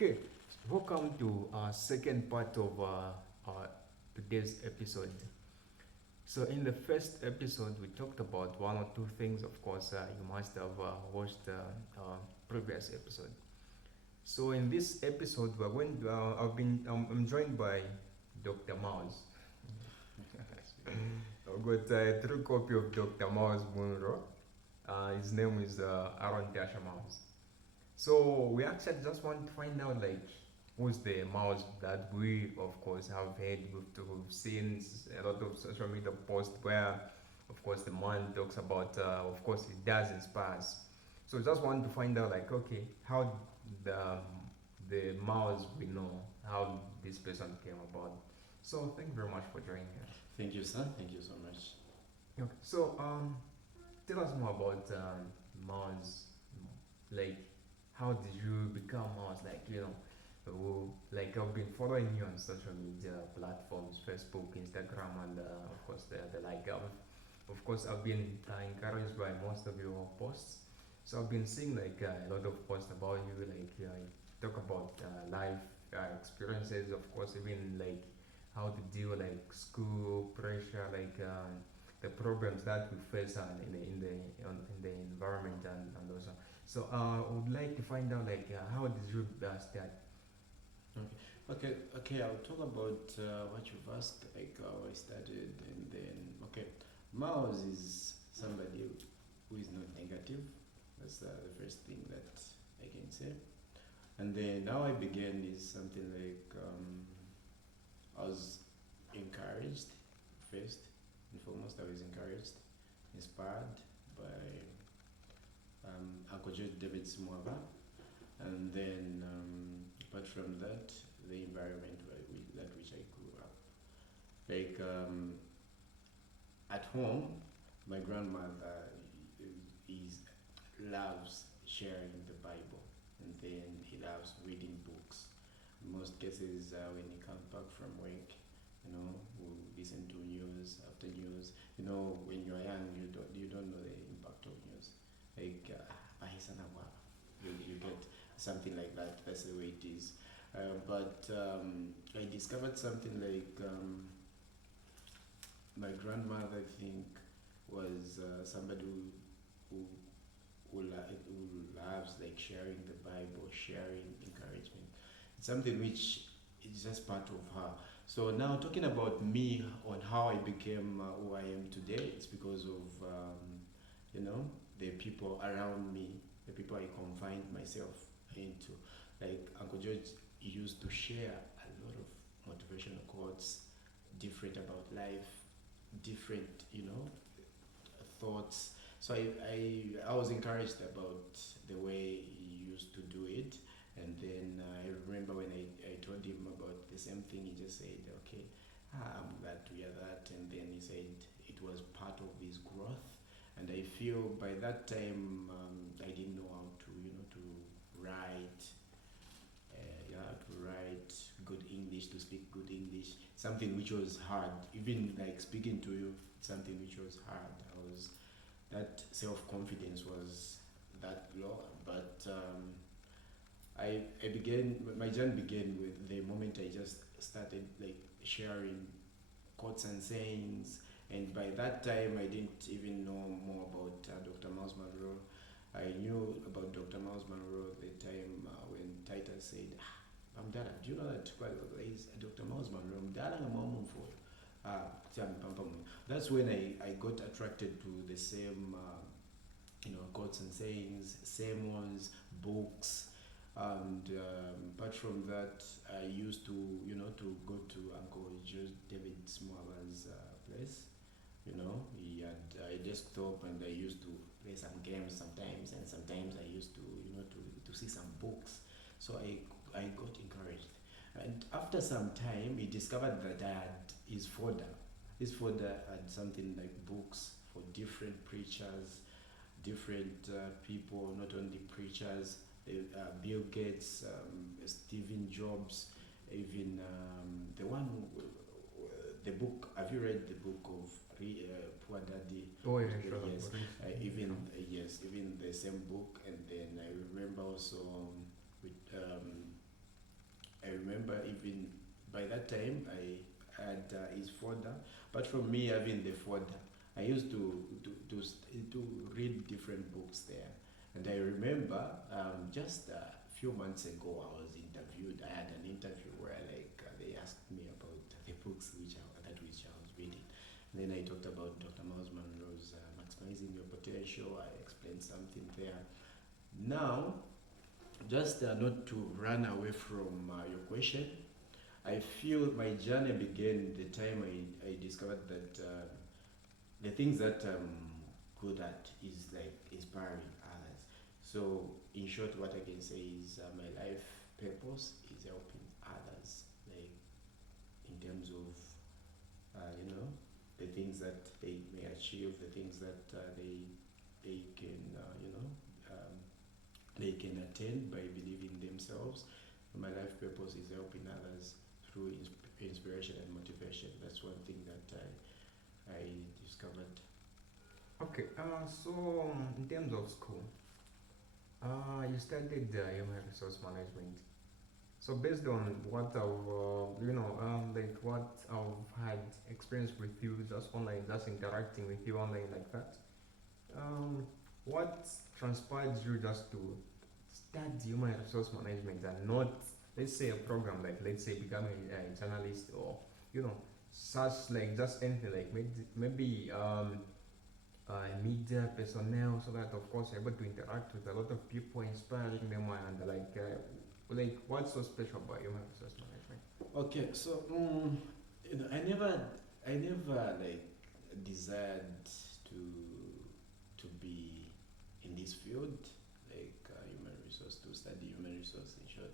Okay, welcome to our second part of today's episode. So, in the first episode, we talked about one or two things. Of course, you must have watched the previous episode. So, in this episode, we're going. To, I'm joined by Dr. Mouse. I've got a true copy of Dr. Mouse Munro. His name is Aaron Dasha Mouse. So we actually just want to find out like who's the mouse that we of course have heard we've seen a lot of social media posts where of course the man talks about of course it does inspire us. So just want to find out like okay how the mouse we know how this person came about. So thank you very much for joining us. Thank you, sir. Thank you so much. Okay. So tell us more about mouse like how did you become mouse like like I've been following you on social media platforms, Facebook, Instagram, and of course the like. Of course, I've been encouraged by most of your posts. So I've been seeing like a lot of posts about you, like talk about life experiences. Of course, even like how to deal like school pressure, like the problems that we face in the environment and also. So I would like to find out like how did you start? Okay. I'll talk about what you've asked, like how I started, and then Mouse is somebody who is not negative. That's the first thing that I can say. And then how I began is something like I was encouraged first and foremost. I was encouraged, inspired by Uncle George David Smwaba, and then apart from that, the environment that which I grew up. Like at home, my grandmother is loves sharing the Bible, and then he loves reading books. In most cases, when he comes back from work, we listen to news after news. When you're young, you don't know the impact of news. Like you get something like that. That's the way it is. But I discovered something like my grandmother, I think, was somebody who who loves like sharing the Bible, sharing encouragement. It's something which is just part of her. So now talking about me on how I became who I am today, it's because of you know the people around me, the people I confined myself into. Like Uncle George used to share a lot of motivational quotes, different about life, different thoughts. So I was encouraged about the way he used to do it. And then I remember when I told him about the same thing, he just said, okay, I'm glad to hear that. And then he said it was part of his growth. And I feel by that time I didn't know how to write, to write good English, to speak good English, something which was hard. Even like speaking to you, something which was hard. That self-confidence was that low. But I began, my journey began with the moment I just started like sharing quotes and sayings. And by that time, I didn't even know more about Dr. Miles Monroe. I knew about Dr. Miles Monroe at the time when Titus said, Mdala, do you know that there is Dr. Miles Monroe? Mdala ngamumu for. That's when I got attracted to the same quotes and sayings, sermons, books, and apart from that, I used to to go to Uncle George David Smwaba's place. He had a desktop, and I used to play some games sometimes, and sometimes I used to to see some books. So I got encouraged, and after some time, he discovered that I had his folder. His folder had something like books for different preachers, different people, not only preachers, Bill Gates, Stephen Jobs, even the one, the book. Have you read the book of Poor Daddy? Oh yeah, sure. Yes, even the same book. And then I remember also with even by that time I had his folder. But from me having the folder, I used to read different books there. And I remember just a few months ago I was interviewed. I had an interview where they asked me about the books which I was reading. And then I talked about Dr. Miles Monroe's Maximizing Your Potential. I explained something there. Now, just not to run away from your question, I feel my journey began the time I discovered that the things that I'm good at is like inspiring others. So, in short, what I can say is my life purpose is helping others, like in terms of the things that they may achieve, the things that they can um, they can attain by believing themselves. My life purpose is helping others through inspiration and motivation. That's one thing that I discovered. Okay, so in terms of school, you studied human resource management. So based on what I've, like what I've had experience with you, just online, just interacting with you online like that. Um, what transpired you just to study human resource management and not, let's say, a program like, let's say, becoming a journalist or, you know, such like just anything like maybe media personnel, so that of course you're able to interact with a lot of people, inspiring them, and like what's so special about human resource management? Okay, so I never like desired to to be in this field, like human resource, to study human resource in short.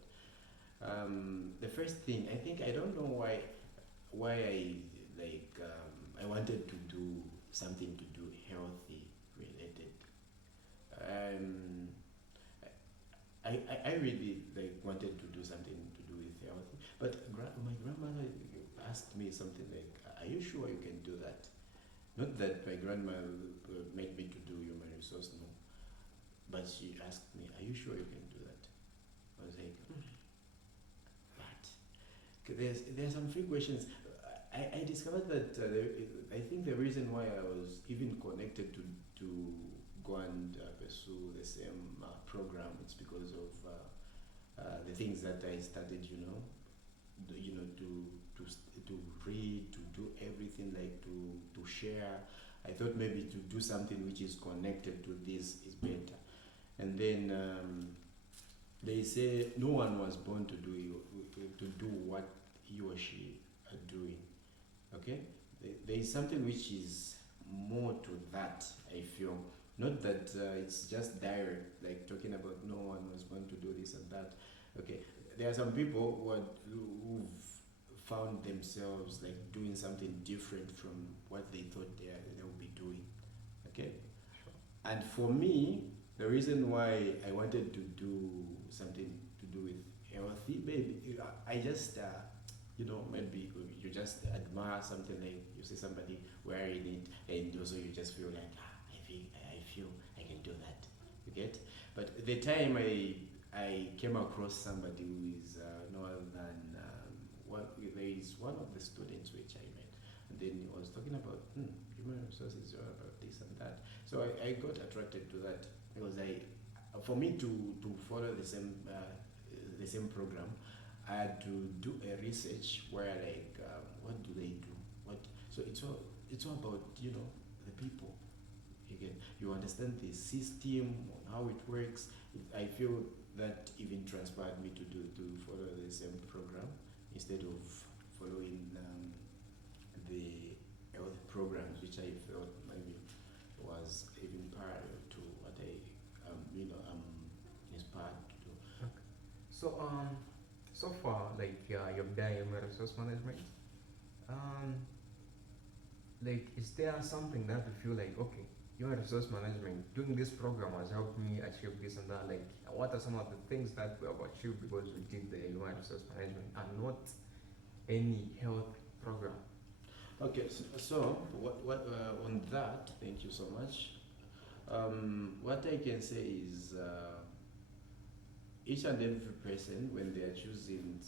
The first thing I think, I don't know why I wanted to do something to do healthy related. Um, I really like wanted to do something to do with healthy, but my grandmother asked me something like, "Are you sure you can do that?" Not that my grandma made me to do human resource, no, but she asked me, "Are you sure you can do that?" I was like, "What?" There's some few questions. I discovered that I think the reason why I was even connected to go and pursue the same program, it's because of the things that I studied. To read, to do everything, like to share. I thought maybe to do something which is connected to this is better. And then they say no one was born to do what he or she are doing. Okay, there is something which is more to that. I feel not that it's just direct, like talking about no one was born to do this and that. Okay, there are some people who've found themselves like doing something different from what they thought they would be doing. Okay, and for me, the reason why I wanted to do something to do with healthy, maybe I just maybe you just admire something, like you see somebody wearing it, and also you just feel like, I feel I can do that. You get? But the time I came across somebody who is no other than there is one of the students which I met, and then he was talking about human resources, all about this and that. So I got attracted to that, because for me to follow the same program, I had to do a research where, like, what do they do? What? So it's all about the people. You understand the system, how it works. I feel that even transpired me to follow the same program instead of following the health programs, which I felt maybe was even parallel to what I'm inspired to do. Okay. So so far, like you've done human resource management. Um, like, is there something that you feel like, okay, human resource management, doing this program has helped me achieve this and that? Like, what are some of the things that we have achieved because we did the human resource management and not any health program? Okay, so what on that? Thank you so much. What I can say is each and every person, when they are choosing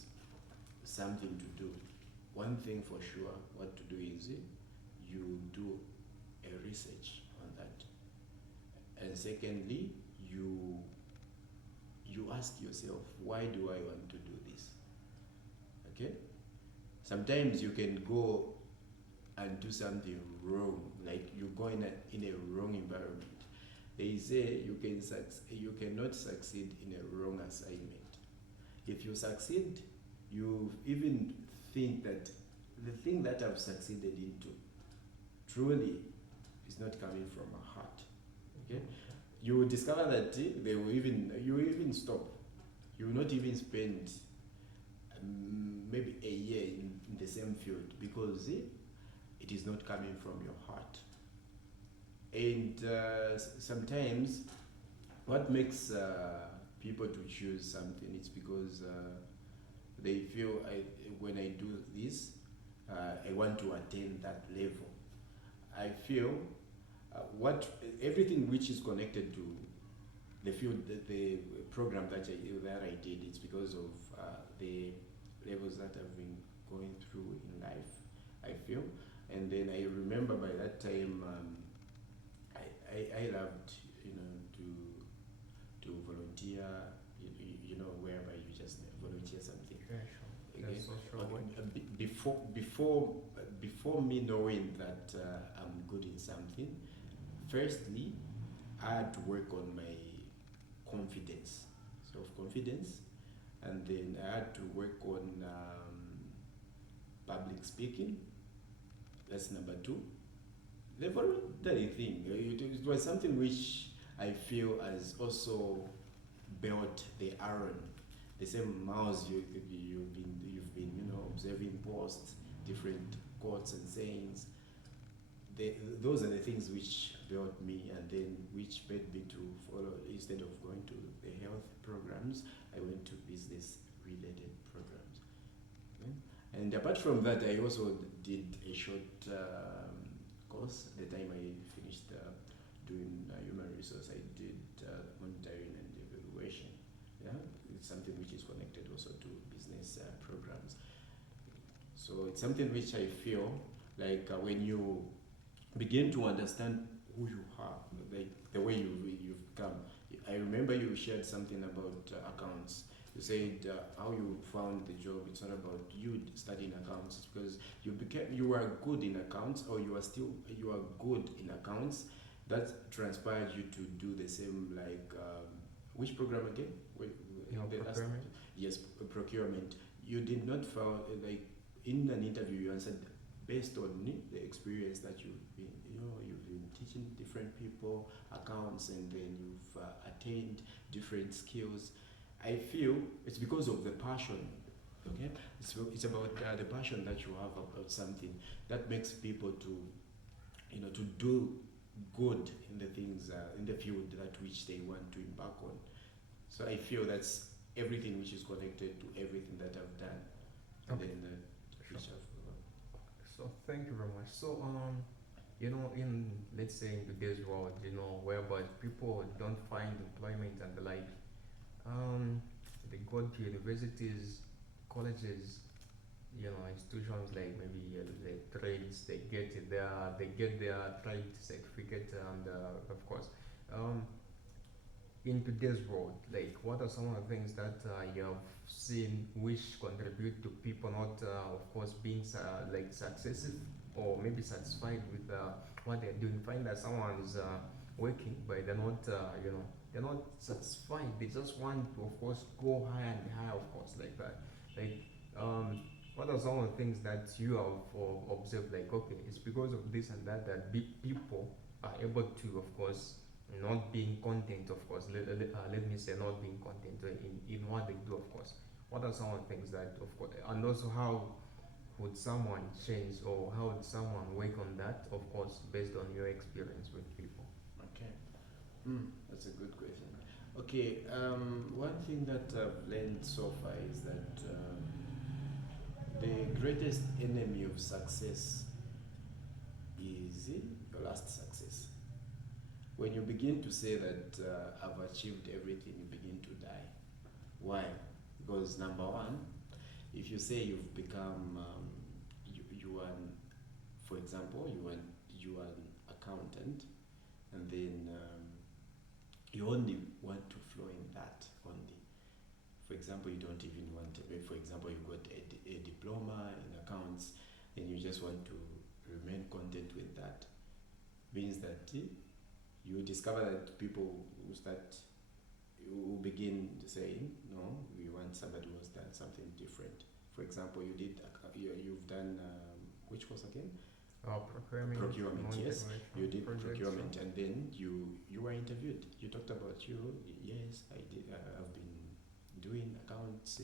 something to do, one thing for sure, what to do is you do a research on that. And secondly, you you ask yourself, why do I want to do this? Okay? Sometimes you can go and do something wrong, like you go in a wrong environment. They say you cannot succeed in a wrong assignment. If you succeed, you even think that the thing that I've succeeded into truly is not coming from my heart. Okay? You will discover that you will even stop. You will not even spend maybe a year in the same field because it is not coming from your heart. And sometimes what makes people to choose something, it's because they feel when I do this, I want to attain that level. I feel what everything which is connected to the field, the program that I did, it's because of the levels that I've been going through in life, I feel. And then I remember by that time, I loved, to volunteer, whereby you just volunteer something. Yeah, sure. Okay. That's social Okay. work. Before me knowing that I'm good in something, firstly, I had to work on my confidence, self-confidence, and then I had to work on public speaking. That's number two. The voluntary thing, it was something which I feel has also built the iron. The same mouse you've been observing posts, different quotes and sayings. Those are the things which built me, and then which made me to follow. Instead of going to the health programs, I went to business related programs. Okay? And apart from that, I also did a short course. At the time I finished doing human resource, I did monitoring and evaluation. Yeah, it's something which is connected also to business programs. So it's something which I feel like when you begin to understand who you are, like the way you've come. I remember you shared something about accounts. You said how you found the job. It's not about you studying accounts. It's because you were good in accounts, or you are good in accounts. That transpired you to do the same, like which program again? The last, Procurement. yes, procurement. You did not found like in an interview you answered based on the experience that you've been teaching different people accounts, and then you've attained different skills. I feel it's because of the passion. Okay, it's about the passion that you have about something that makes people to do good in the things in the field that which they want to embark on. So I feel that's everything which is connected to everything that I've done, and Okay. then Sure. which I've So thank you very much. So in let's say in today's world, whereby people don't find employment and the like, um, they go to universities, colleges, institutions like maybe the trades. They get their trade certificate, and of course, um, in today's world, like what are some of the things that you have seen which contribute to people not, of course, being like successive or maybe satisfied with what they're doing? Find that someone is working, but they're not satisfied. They just want to, of course, go higher and higher, of course, like that. Like, um, what are some of the things that you have observed? Like, okay, it's because of this and that that people are able to, of course, not being content, of course. Let me say, not being content in what they do, of course. What are some of the things that, of course, and also how would someone change, or how would someone work on that, of course, based on your experience with people? Okay. That's a good question. Okay, one thing that I've learned so far is that the greatest enemy of success is your last success. When you begin to say that I've achieved everything, you begin to die. Why? Because number one, if you say you've become you are for example you are an accountant, and then you only want to flow in that only. For example, you don't even want to, for example, you got a diploma in accounts, and you just want to remain content with that, means that you discover that people will start, will begin saying, no, we want somebody who has done something different. For example, you've done, which was again? Procurement, yes. You did procurement, and then you were interviewed. You talked about you. Yes, I did. I've been doing accounts,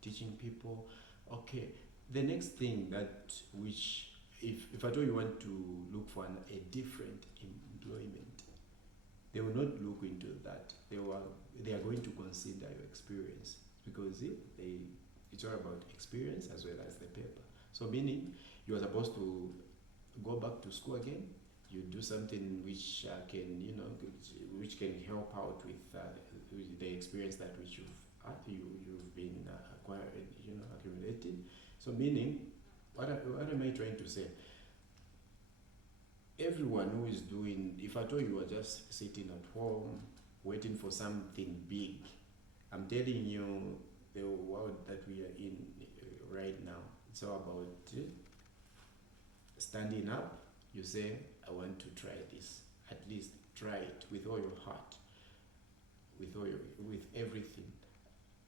teaching people. Okay. The next thing that which, if at all you want to look for a different employment, they will not look into that. They are going to consider your experience, because it's all about experience as well as the paper. So meaning you are supposed to go back to school again. You do something which can, which can help out with the experience that which you've been acquired, accumulated. So meaning, what am I trying to say? Everyone who is doing, if at all you are just sitting at home waiting for something big, I'm telling you, the world that we are in right now, it's all about standing up. You say, I want to try this. At least try it with all your heart, with everything.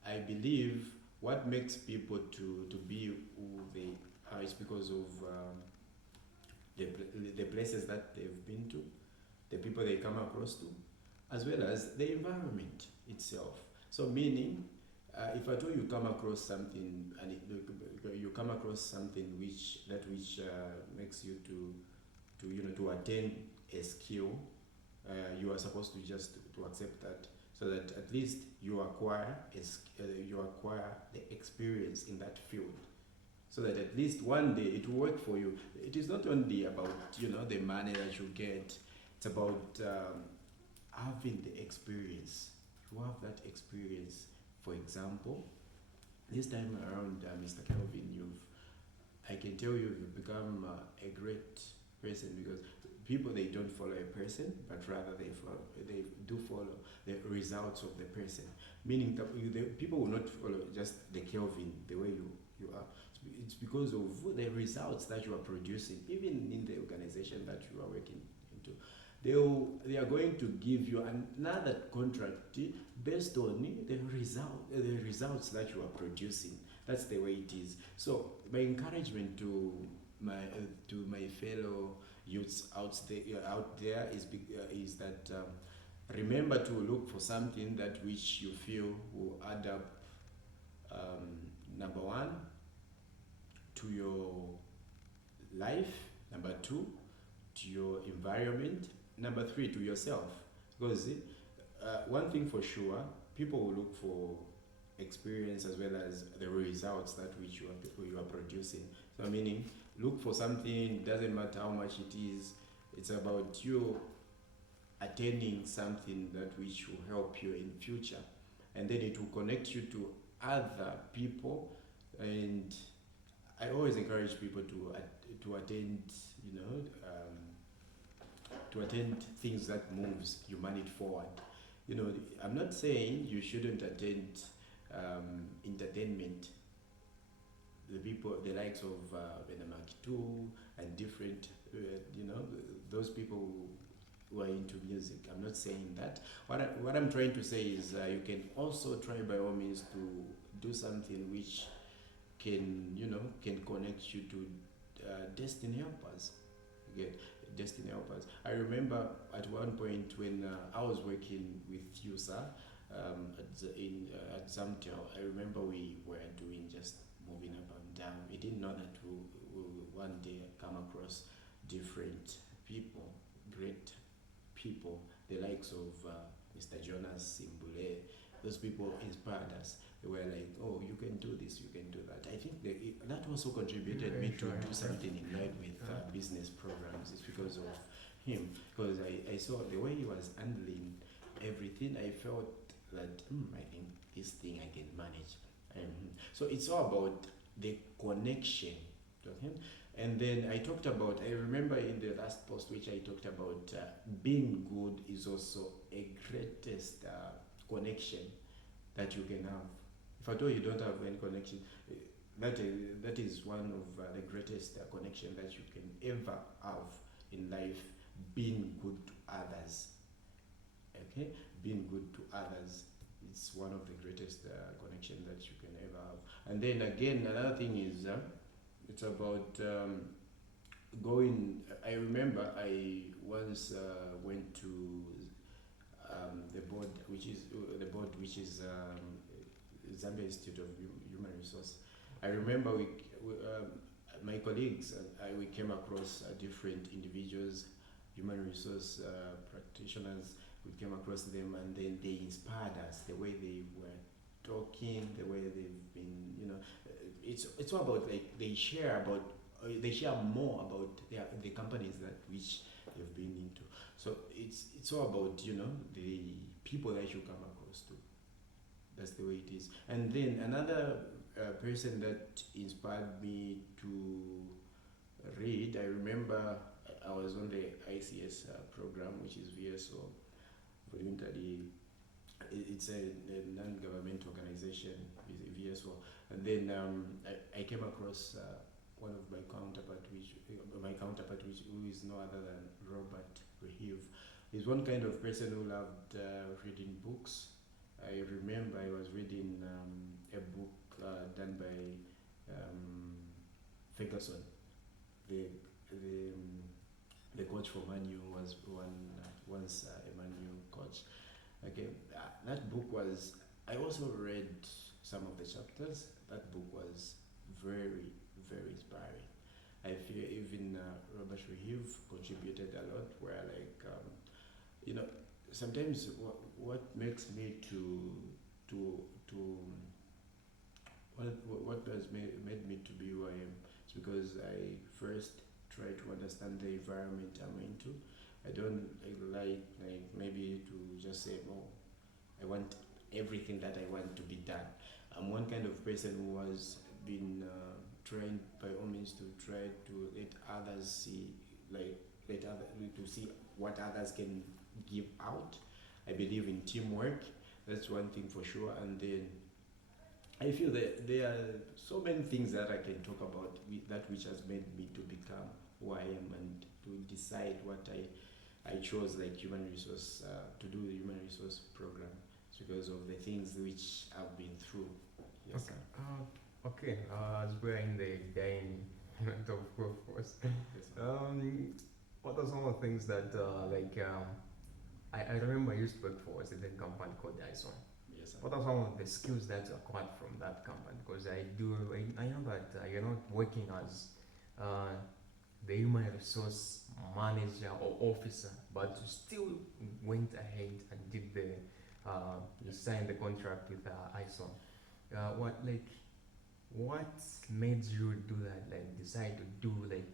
I believe what makes people to be who they are is because of the places that they've been to, the people they come across to, as well as the environment itself. So meaning, if at all you come across something, and you come across something which makes you to attain a skill, you are supposed to just to accept that, so that at least you acquire the experience in that field, so that at least one day it will work for you. It is not only about the money that you get. It's about having the experience. To have that experience, for example, this time around, Mr. Kelvin, I can tell you've become a great person, because people, they don't follow a person, but rather they do follow the results of the person. Meaning that the people will not follow just the Kelvin, the way you are. It's because of the results that you are producing, even in the organization that you are working into. They are going to give you another contract based on the results that you are producing. That's the way it is. So my encouragement to my fellow youths out there is that remember to look for something that which you feel will add up, number one, to your life, number two, to your environment, number three, to yourself. Because one thing for sure, people will look for experience as well as the results that which you are producing. So meaning, look for something, doesn't matter how much it is, it's about you attaining something that which will help you in future, and then it will connect you to other people. And I always encourage people to attend, to attend things that moves humanity forward. I'm not saying you shouldn't attend entertainment. The likes of Benamak 2 and different, those people who are into music. I'm not saying that. What I'm trying to say is you can also try by all means to do something which can connect you to destiny helpers. You get destiny helpers. I remember at one point when I was working with you, sir, at Zamtel. I remember we were doing just moving up and down. We didn't know that we one day come across different people, great people, the likes of Mr. Jonas Simbule. Those people inspired us. They were like, oh, you can do this, you can do that. I think that also contributed me to do something in line with business programs. It's because of him. Because I saw the way he was handling everything, I felt that, I think this thing I can manage. So it's all about the connection. Okay? And then I remember in the last post which I talked about being good is also a greatest connection that you can have. If at all you don't have any connection, that is one of the greatest connection that you can ever have in life. Being good to others, okay? Being good to others, it's one of the greatest connection that you can ever have. And then again, another thing is it's about going. I remember I once went to the board, which is Zambia Institute of Human Resource. I remember my colleagues and we came across different individuals, human resource practitioners. We came across them, and then they inspired us. The way they were talking, the way they've been, it's all about like they share more about the companies that which they've been into. So it's all about the people that you come across to. That's the way it is. And then another person that inspired me to read, I remember I was on the ICS program, which is VSO, voluntary. It's a non-government organization, VSO. And then I came across one of my counterpart, which who is no other than Robert Rehive. He's one kind of person who loved reading books. I remember I was reading a book done by Ferguson, the the the coach for Manu was once a Manu coach. Okay, that book was. I also read some of the chapters. That book was very very inspiring. I feel even Robert Rehive contributed a lot. Where like you know sometimes what makes me to what has made me to be who I am is because I first try to understand the environment I'm into. I don't like maybe to just say, oh, I want everything that I want to be done. I'm one kind of person who has been trained by all means to try to let others see, like let other to see what others can give out. I believe in teamwork. That's one thing for sure. And then I feel that there are so many things that I can talk about that which has made me to become who I am and to decide what I chose like human resource to do the human resource program. It's because of the things which I've been through. Yes, Okay. sir. Okay. As we're in the dying moment of workforce, Yes, sir. what are some of the things that I remember I used to work for a certain company called Dyson. Yes, sir. What are some of the skills that you acquired from that company? Because I know that you're not working as uh, the human resource manager or officer, but you still went ahead and did you signed the contract with ISON. What made you do that? Like decide to do like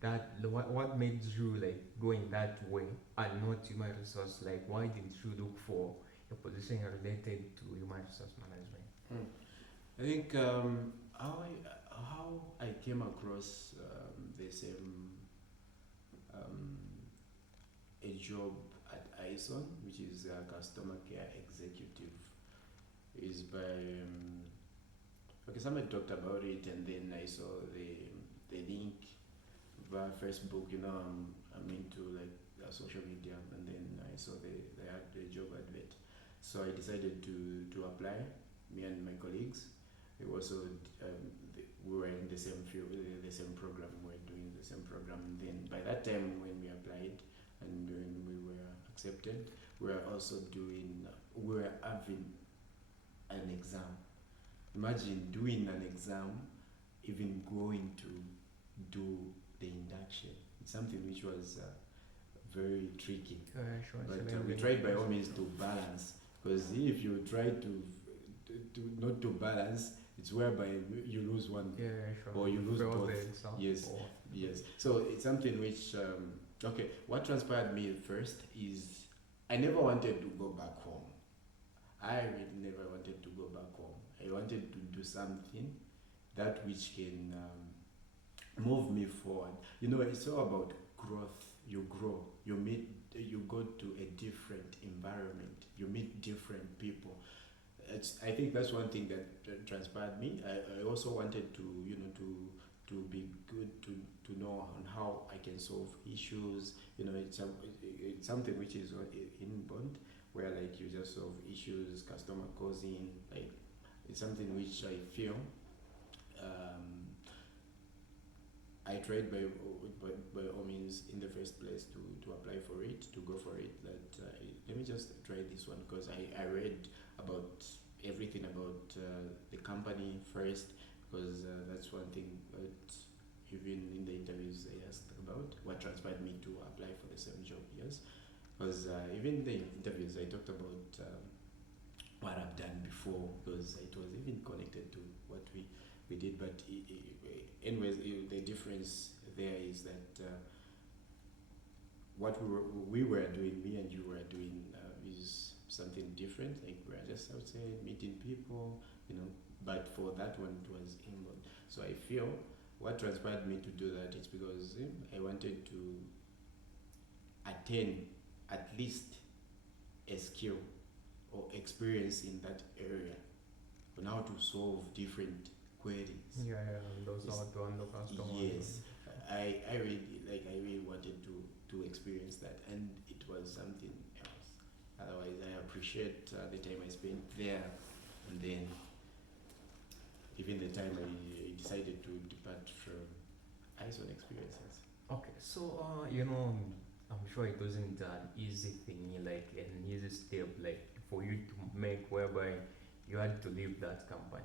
that? What made you like going that way and not human resource? Like why didn't you look for a position related to human resource management? Mm. I think how I came across the same um, a job at ISON, which is a customer care executive, is by okay. Somebody talked about it, and then I saw the link via Facebook. I'm into like social media, and then I saw they had the job advert, so I decided to apply. Me and my colleagues, we also we were in the same field, the same program. We were doing the same program. And then by that time, when we applied and when we were accepted, we were also doing. We were having an exam. Imagine doing an exam, even going to do the induction. It's something which was very tricky. Sure. But So we tried by all means to balance, because if you try to not to balance, it's whereby you lose one sure. or you lose Fail both. the exam Yes. or- Yes. So it's something which okay. What transpired me first is I never wanted to go back home. I really never wanted to go back home. I wanted to do something that which can move me forward. You know, it's all about growth. You grow, you meet, you go to a different environment, you meet different people. I think that's one thing that transpired me. I also wanted to, you know, to be good to know on how I can solve issues. You know, it's something which is inborn, where like you just solve issues, customer calls in, like it's something which I feel I tried by all means in the first place to apply for it, to go for it. That let me just try this one because I read about everything about the company first, because that's one thing that even in the interviews I asked about what transpired me to apply for the same job. Yes, because even in the interviews I talked about what I've done before, because it was even connected to what we did. But anyways, the difference there is that what we were doing, me and you were doing, is something different. Like we're just outside meeting people, you know. But for that one, it was inbound. So I feel what transpired me to do that is because I wanted to attain at least a skill or experience in that area on how to solve different queries. Yeah, yeah, those Yes. are to handle customers. Yes, I really like. I really wanted to experience that, and it was something else. Otherwise, I appreciate the time I spent there, and then even the time I decided to depart from ISON experiences. Okay, so I'm sure it wasn't an easy thing, like an easy step, like for you to make, whereby you had to leave that company.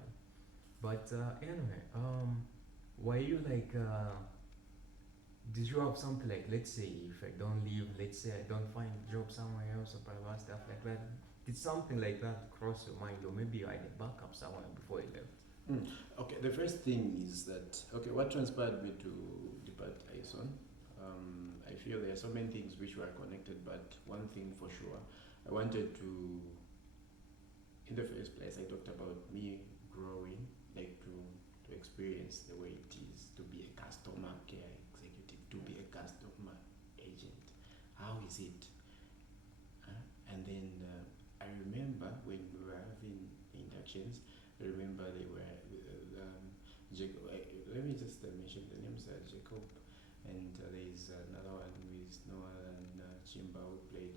But anyway, were you like, did you have something like, let's say, if I don't leave, let's say I don't find a job somewhere else or private stuff like that? Did something like that cross your mind, or maybe you had a backup somewhere before you left? Mm. Okay, the first thing is that okay, what transpired me to depart ISON? I feel there are so many things which were connected, but one thing for sure, I wanted to. In the first place, I talked about me growing, like to experience the way it is to be a customer care executive, to be a customer agent. How is it? And then I remember when we were having inductions. I remember they were Jacob. Let me just mention the names. Jacob, and there is another one with no other than Chimba, who played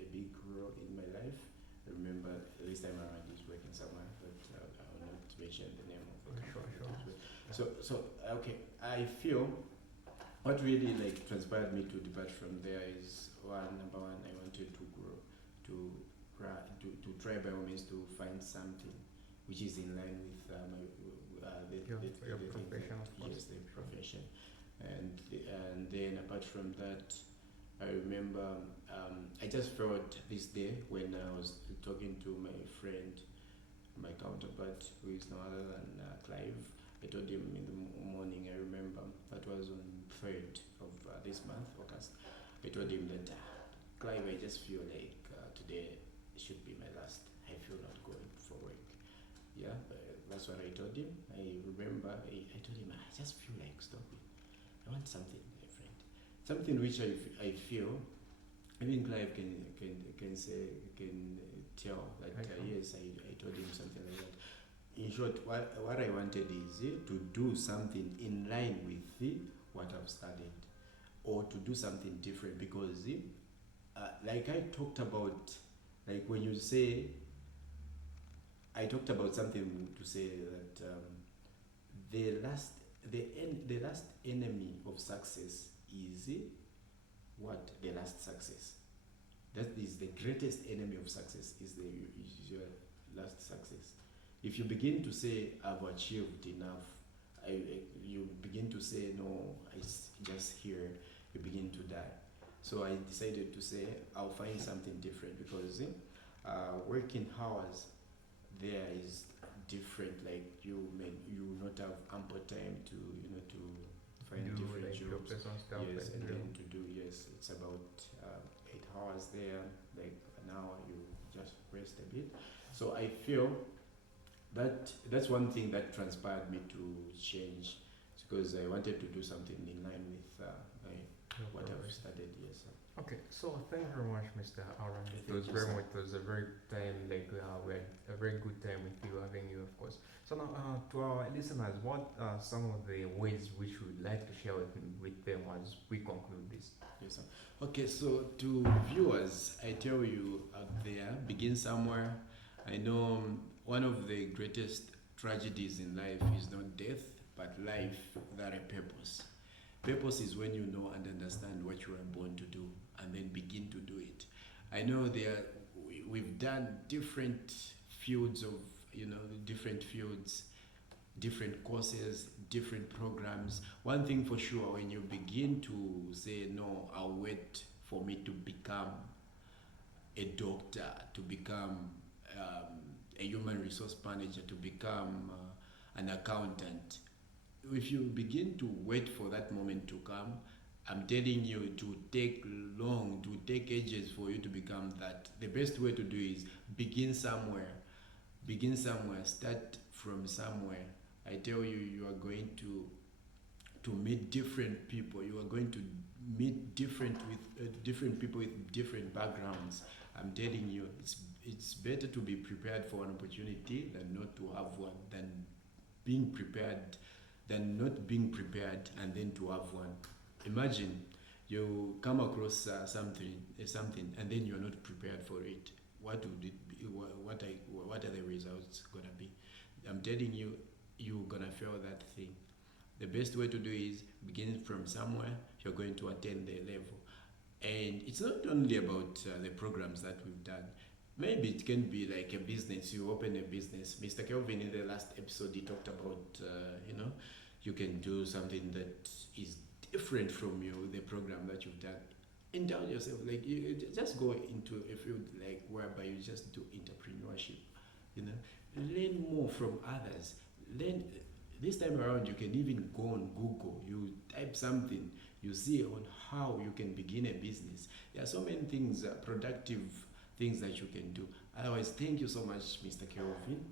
a big role in my life. I remember this time around he's working somewhere, but I will not mention the name of the Sure, company. sure. So okay, I feel what really like transpired me to depart from there is number one, I wanted to grow, to to try by all means to find something which is in line with my Your the thing profession, that, of course. yes, the profession, and then apart from that, I remember I just felt this day when I was talking to my friend, my counterpart, who is no other than Clive. I told him in the morning, I remember, that was on 3rd of this month, August. I told him that, Clive, I just feel like today should be my last. I feel not going for work. Yeah, that's what I told him. I remember I told him, I just feel like stopping. I want something different. Something which I feel, even Clive can say, can tell that yes, I told him something like that. In short, what I wanted is to do something in line with what I've studied, or to do something different, because like I talked about, like when you say, I talked about something to say that the last the last enemy of success is what? The last success. That is the greatest enemy of success, is your last success. If you begin to say I've achieved enough, you begin to say no, just here, you begin to die. So I decided to say I'll find something different, because working hours there is different. Like you not have ample time to to find Do different like your jobs. personal stuff, Yes, like and do. then to do, yes, it's about 8 hours there, like an hour you just rest a bit. So I feel that's one thing that transpired me to change, because I wanted to do something in line with No what problem. I've studied. Yes, sir. Okay, so thank you very much, Mr. Aaron. Okay, It thank was you, very sir. much, it was a very time, like we had a very good time with you, having you, of course. So now, to our listeners, what are some of the ways which you would like to share with them as we conclude this? Yes, sir. Okay, so to viewers, I tell you out there, begin somewhere. I know one of the greatest tragedies in life is not death, but life without a purpose. Purpose is when you know and understand what you are born to do, and then begin to do it. I know we've done different fields of, different fields, different courses, different programs. One thing for sure, when you begin to say, no, I'll wait for me to become a doctor, to become a human resource manager, to become an accountant, if you begin to wait for that moment to come, I'm telling you, to take long, to take ages for you to become that. The best way to do is begin somewhere. Begin somewhere. Start from somewhere. I tell you, you are going to meet different people. You are going to meet different people with different backgrounds. I'm telling you, it's better to be prepared for an opportunity than not to have one, being prepared than not being prepared and then to have one. Imagine you come across something and then you're not prepared for it. What would it be? What are the results gonna be? I'm telling you, you're gonna fail that thing. The best way to do is begin from somewhere. You're going to attain the level, and it's not only about the programs that we've done. Maybe it can be like a business. You open a business. Mr. Kelvin in the last episode he talked about, you can do something that is different from the program that you've done. Endow yourself, like just go into a field like whereby you just do entrepreneurship. You know, learn more from others. Learn. This time around, you can even go on Google. You type something, you see on how you can begin a business. There are so many things, productive things that you can do. Otherwise, thank you so much, Mr. Kelvin.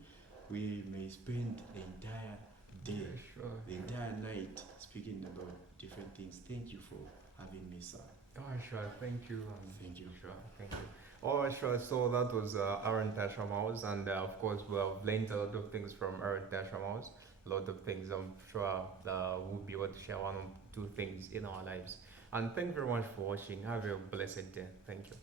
We may spend the entire day, Yeah, sure. the entire night speaking about different things. Thank you for having me, sir. Oh, sure. Thank you. Thank you. Sure. Thank you. Oh, sure. So that was Aaron Tashamaus, and of course, we have learned a lot of things from Aaron Tashamaus. A lot of things I'm sure we'll be able to share one or two things in our lives. And thank you very much for watching. Have a blessed day. Thank you.